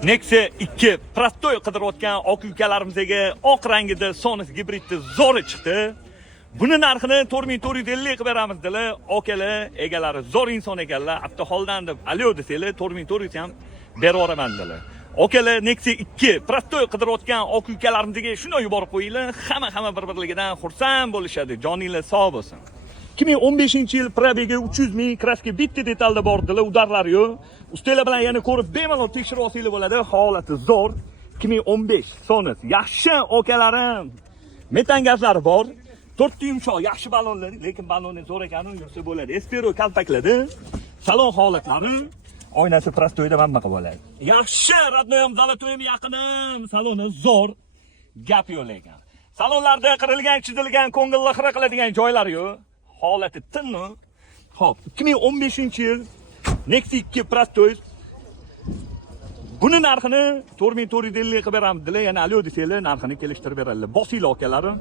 Nexia 2 prostoy qidirayotgan oq ukalarimizga oq rangida Sonis gibridni zo'ri chiqdi. Buni narxini 4450 qilib beramiz dedilar. Okalar, egalari zo'r inson ekanlar. Abduholdan deb alyo desanglar 4400 ham berib yuboraman dedilar. Okalar Nexia 2 prostoy qidirayotgan oq ukalarimizga shuni yuborib qo'yinglar. Hamma bir-birligidan xursand bo'lishadi. Joninglar sog' bo'lsin. 2015-yil probegi 300 ming, kraska bitta detalda bordilar, udarlari yo'q. Ustalar bilan yana ko'rib bemalol tekshirib olsanglar bo'ladi. Holati zo'r. 2015 Sonis. Yaxshi okalarim. Metan gazlari bor. 4 yumshoq, yaxshi balonlar, lekin balonni zo'r ekanini yursa bo'ladi. Espero kalpakladi. Salon holatlari, oynasi prostoyda mana qilib oladi. Yaxshi, radnoyam zalotoyim yaqinim. Saloni zo'r. Gap yo'q lekin. Salonlarda qirilgan, chizilgan, ko'ngilli xira qiladigan joylari yo'q. Holati tinmi? Xo'p, 2015-yil Nexia 2 prostoy. Buni narxini 4450 qilib beramiz dedilar. Yana alyo desanglar, narxini kelishtirib beradilar. Bosinglar okalarim.